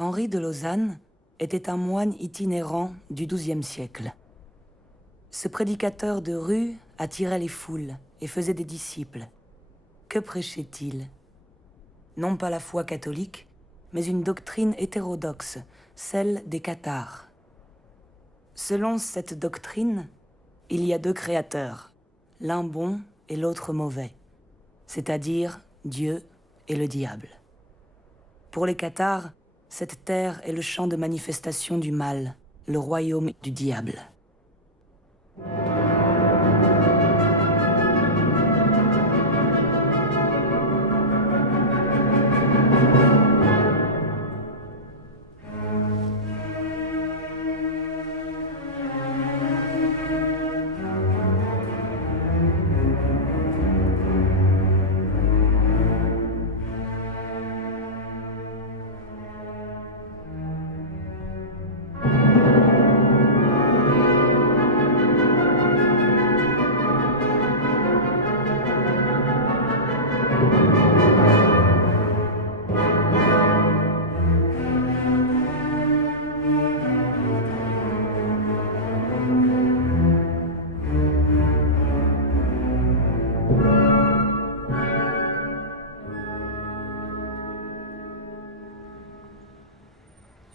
Henri de Lausanne était un moine itinérant du XIIe siècle. Ce prédicateur de rue attirait les foules et faisait des disciples. Que prêchait-il? Non pas la foi catholique, mais une doctrine hétérodoxe, celle des cathares. Selon cette doctrine, il y a deux créateurs, l'un bon et l'autre mauvais, c'est-à-dire Dieu et le diable. Pour les cathares, cette terre est le champ de manifestation du mal, le royaume du diable.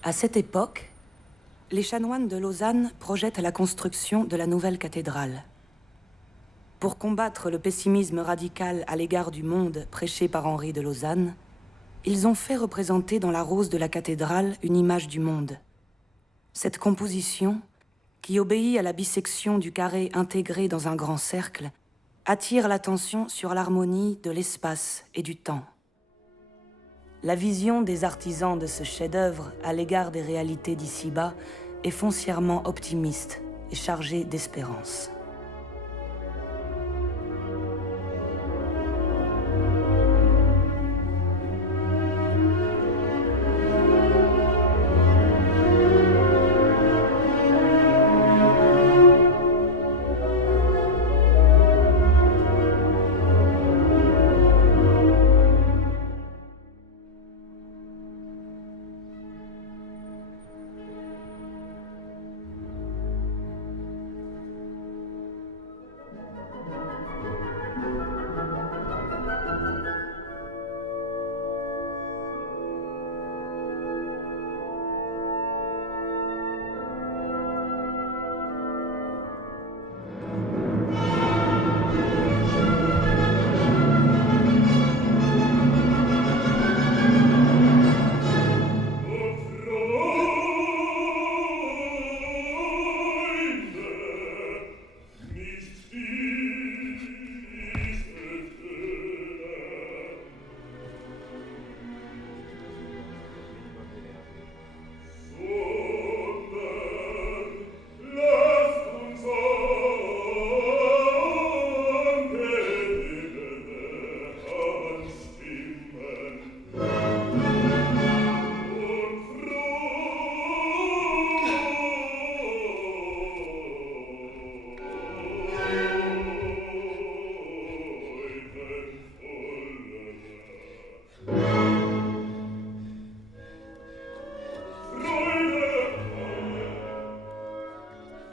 À cette époque, les chanoines de Lausanne projettent la construction de la nouvelle cathédrale. Pour combattre le pessimisme radical à l'égard du monde prêché par Henri de Lausanne, ils ont fait représenter dans la rose de la cathédrale une image du monde. Cette composition, qui obéit à la bisection du carré intégré dans un grand cercle, attire l'attention sur l'harmonie de l'espace et du temps. La vision des artisans de ce chef-d'œuvre à l'égard des réalités d'ici-bas est foncièrement optimiste et chargée d'espérance.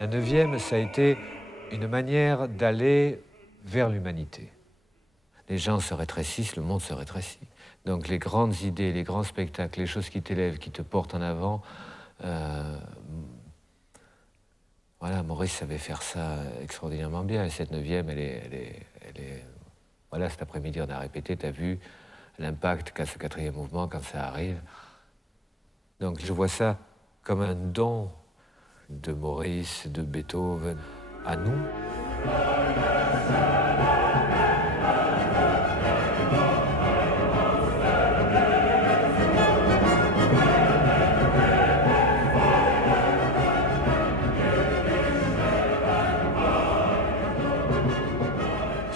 La 9e, ça a été une manière d'aller vers l'humanité. Les gens se rétrécissent, le monde se rétrécit. Donc les grandes idées, les grands spectacles, les choses qui t'élèvent, qui te portent en avant, voilà, Maurice savait faire ça extraordinairement bien. Et cette 9e, elle est... Voilà, cet après-midi, on a répété, tu as vu l'impact qu'a ce 4e mouvement quand ça arrive. Donc je vois ça comme un don de Maurice, de Beethoven, à nous.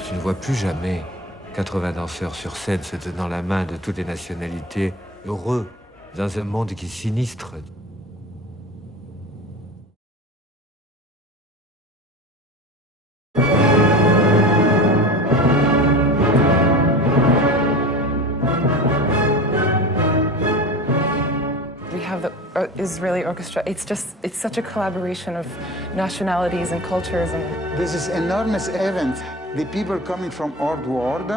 Je ne vois plus jamais 80 danseurs sur scène se tenant la main de toutes les nationalités, heureux, dans un monde qui est sinistre. is really orchestra. It's such a collaboration of nationalities and cultures. And This is enormous event. The people coming from all the world.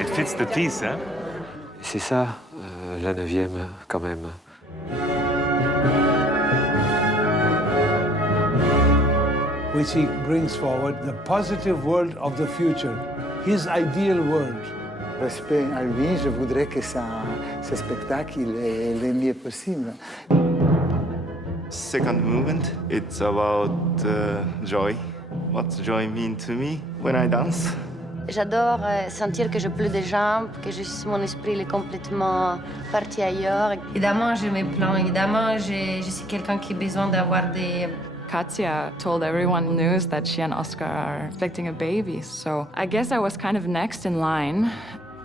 It fits the piece, hein? C'est ça, la 9e, quand même. Which he brings forward the positive world of the future, his ideal world. Respect à lui, je voudrais que ce spectacle est le mieux possible. Second movement, it's about joy. What's joy mean to me when I dance? J'adore sentir que je pleure des jambes, que mon esprit est complètement parti ailleurs. Évidemment, je me plains. Évidemment, je suis quelqu'un qui a besoin d'avoir des... Katya told everyone news that she and Oscar are expecting a baby, so I guess I was kind of next in line.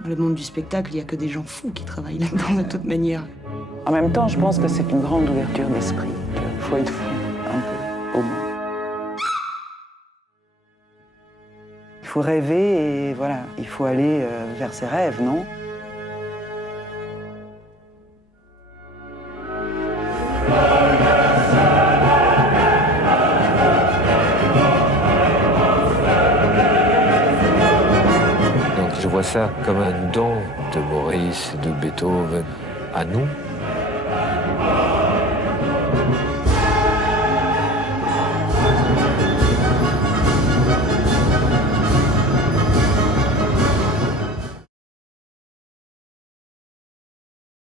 Le monde du spectacle, il n'y a que des gens fous qui travaillent là-dedans de toute manière. En même temps, je pense que c'est une grande ouverture d'esprit. Il faut être fou, un peu, au moins. Il faut rêver et voilà, il faut aller vers ses rêves, non? Donc je vois ça comme un don de Maurice, de Beethoven, à nous,